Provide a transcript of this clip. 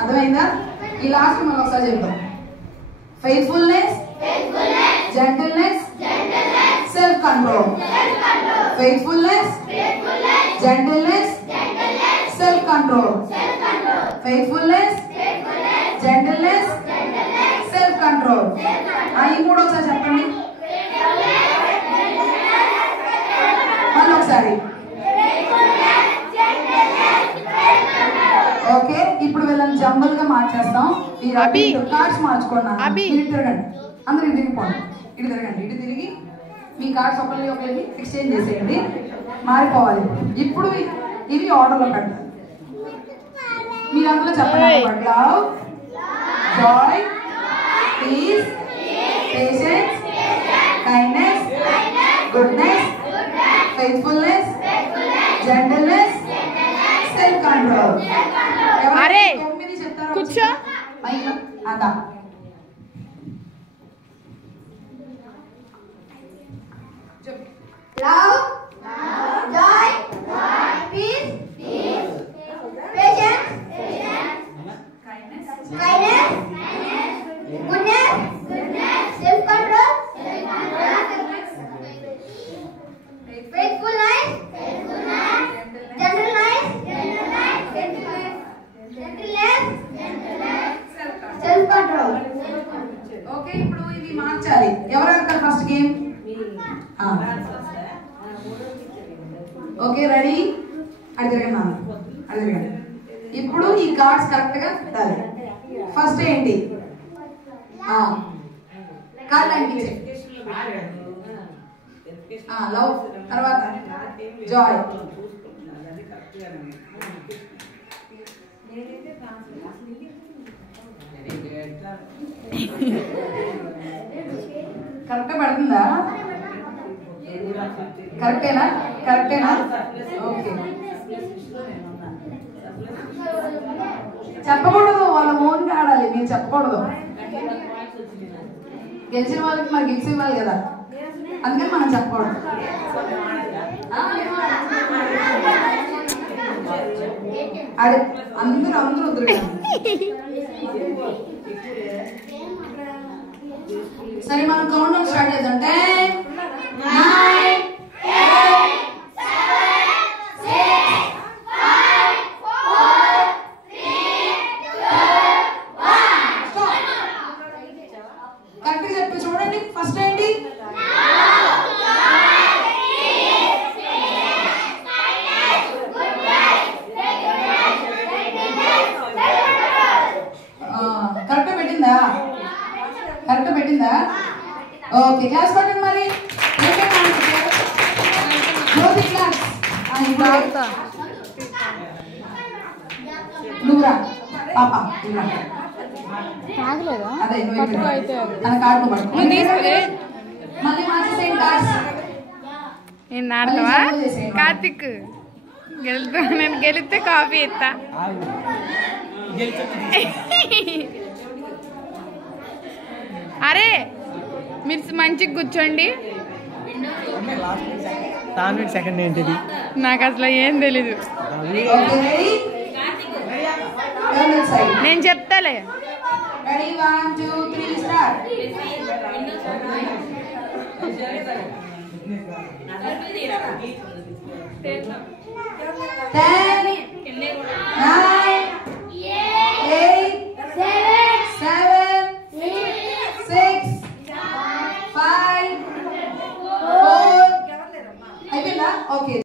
అర్థమైందా? ఈ లాస్ట్ మనం ఒకసారి చెప్తాం. Faithfulness, gentleness, self control. Faithfulness, gentleness, self control. Faithfulness, gentleness, self control. ఈ మూడు ఒకసారి చెప్పండి. మళ్ళీ ఒకసారి. ఓకే, ఇప్పుడు వీళ్ళని జంబల్ గా మార్చేస్తాం. కార్డ్స్ మార్చుకోండి. ఇటు తిరగండి, అందరూ ఇటు తిరిగిపోండి. ఇటు తిరగండి, ఇటు తిరిగి మీ కార్డ్స్ ఒకరికి ఎక్స్చేంజ్ చేసేయండి. మారిపోవాలి. ఇప్పుడు ఇవి ఆర్డర్లో పెట్టాలి. మీరందరూ చెప్పండి. Love, joy, peace, patience, kindness, goodness, faithfulness, gentleness, self control. అరే 9 చెప్తారు. కూర్చో. అందా love, joy, peace, patience, kindness, goodness, self-control, faithfulness, gentleness, self-control. Okay, ఇప్పుడు ఇవి మార్చాలి. ఎవరు ఆడతారు ఫస్ట్ గేమ్? Okay, ready? అది తిరగండి, అది తిరగండి. ఇప్పుడు ఈ కార్డ్స్ కరెక్ట్ గా పెట్టాలి. ఫస్ట్ ఏంటి? కార్డ్ అంటించే. లవ్, తర్వాత జాయ్, కరెక్ట్ పడుతుందా? కరెక్టేనా? కరెక్టేనా? ఓకే, చెప్పకూడదు. వాళ్ళ ఓన్గా ఆడాలి, మీరు చెప్పకూడదు. గెలిచిన వాళ్ళకి మరి గిఫ్ట్స్ ఇవ్వాలి కదా, అందుకని మనం చెప్పకూడదు. అదే అందరూ వద్దు. సరే, మనం కౌంట్ డౌన్ స్టార్ట్ చేద్దాం. 10, 9, 8, 7, 6, 5, 4, 3, 2, 1. స్టాప్. కరెక్ట్గా చెప్పి చూడండి. ఫస్ట్ ఏంటి? కరెక్ట్ పెట్టిందా? కరెక్ట్ పెట్టిందా? ఓకే, క్లాస్ పట్టండి మరి. నువ్వురా పాప, అదే తన కార్డు పట్టు. మళ్ళీ మార్చేసేయండి కార్డ్స్. కార్తిక్ గెలుతా, నేను గెలిస్తే కాఫీ ఇస్తా. అరే మీరు మంచిగా కూర్చోండి. సెకండ్ ఏంటిది? నాకు అసలు ఏం తెలీదు. నేను చెప్తాలే. రెడీ? 1, 2, 3 స్టార్ట్. 10,